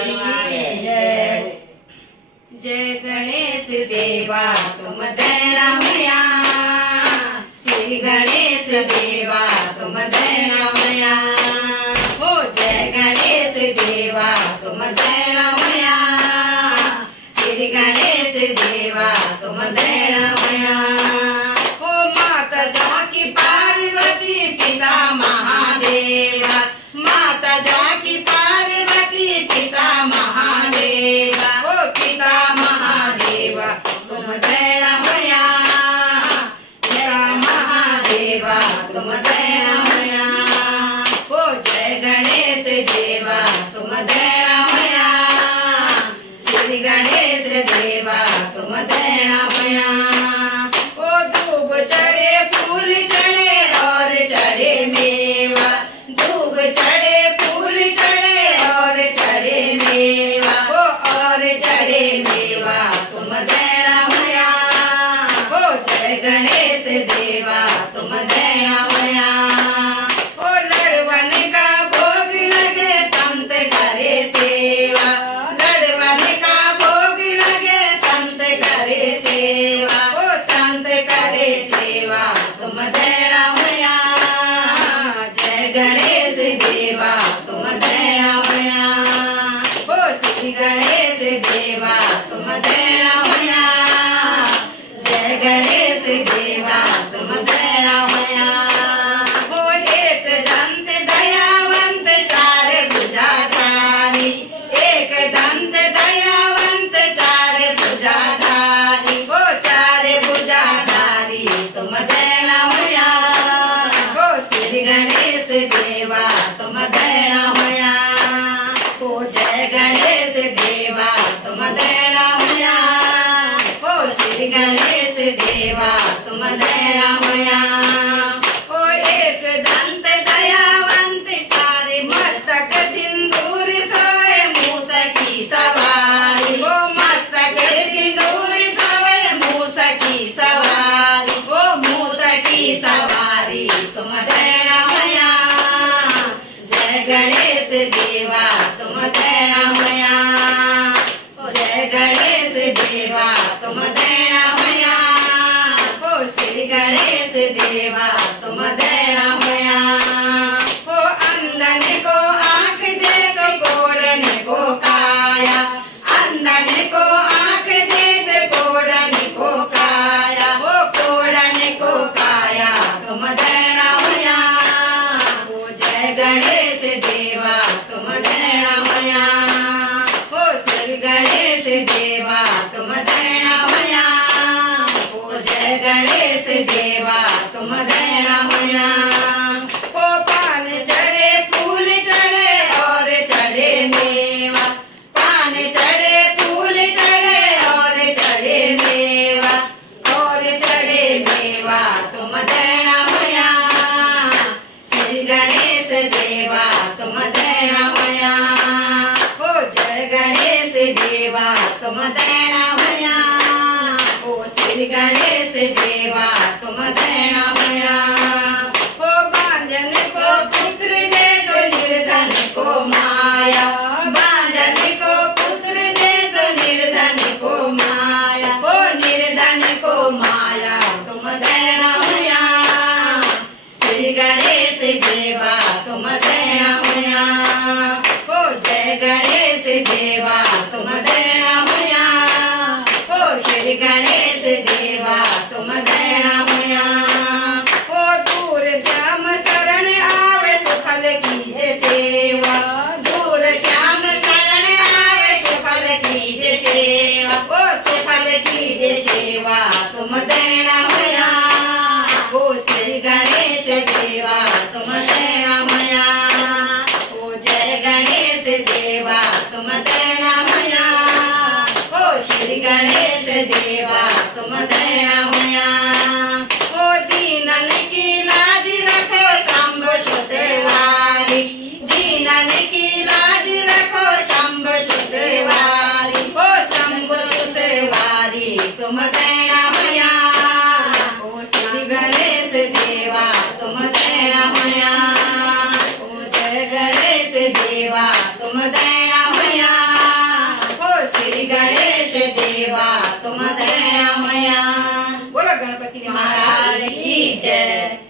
की जय। जय गणेश देवा तुम दयामया, श्री गणेश देवा तुम दयामया। हो जय गणेश देवा तुम दयामया, श्री गणेश देवा तुम दयामया। हो माता जानकी पार्वती पिता महादेवा, माता जानकी पार्वती पिता महादेवा। हो पिता महादेवा तुम दयामया, पिता महादेवा तुम दयामया। हो जय गणेश देवा तुम दयामया, श्री गणेश देवा तुम दयामया। ओ धूप चढ़े फूल चढ़े और चढ़े मेवा, धूप चढ़े फूल चढ़े और चढ़े मेवा। हो और चढ़े मेवा तुम दयामया। हो जय गणेश देवा तुम दयामया। हो लड़वन का भोग लगे संत करे सेवा, लड़वन का भोग लगे संत करे सेवा। हो संत करे सेवा तुम दयामया। जय गणेश देवा तुम दयामया। हो श्री गणेश देवा तुम दयामया, जय गणेश देवा तुम दयामया। हो एक दंत दयावंत चार भुजाधारी, एक दंत दयावंत चार भुजाधारी। हो चार भुजाधारी तुम दयामया। हो श्री गणेश देवा तुम दयामया। हो जय गणेश देवा तुम दयामया। हो श्री गणेश देवा तुम दयामया। हो एक दंत दयावंत चार मस्तक सिंदूर सोए मूस की सवारी। हो मस्तक सिंदूर सोए मूस की सवारी। हो मूस की सवारी तुम दयामया। जय गणेश देवा तुम दयामया। जय गणेश देवा तुम दयामया। हो श्री गणेश देवा तुम दयामया। हो अंधन को आँख दे तो कोढ़न को काया, अंधन को आँख दे तो कोढ़न को काया। हो कोढ़न को काया तुम दयामया। हो जय गणेश देवा तुम दयामया। हो श्री गणेश देवा तुम दयामया। हो जय गणेश देवा तुम दयामया। हो पान चढ़े फूल चढ़े और चढ़े मेवा, पान चढ़े फूल चढ़े और चढ़े मेवा। और चढ़े मेवा तुम दयामया, श्री गणेश देवा तुम दयामया। हो जय गणेश देवा तुम दयामया। हो श्री गणेश देवा तुम दयामया। हो बांझन को पुत्र दे तो निर्धन को माया, बांझन को पुत्र दे तो निर्धन को माया। हो निर्धन को माया तुम दयामया, श्री गणेश देवा तुम दयामया। हो जय गणेश देवा तुम दयामया। हो श्री गणेश देवा तुम दयामया। हो दूर श्याम शरण आवे सुफल कीजे सेवा, दूर श्याम शरण आवे सुफल कीजे सेवा। हो सुफल कीजे सेवा तुम दयामया। हो श्री गणेश देवा तुम दयामया। हो जय गणेश देवा तुम दयामया। हो श्री गणेश देवा तुम दयामया। हो दीनन की लाज रखो शंभु सुतवारी, दीनन की लाज रखो शंभु सुतवारी। हो शंभु सुतवारी तुम दयामया। हो श्री गणेश देवा तुम दयामया। हो जय गणेश देवा तुम दयामया। देवा तुम दयामया। बोलो गणपति महाराज की जय।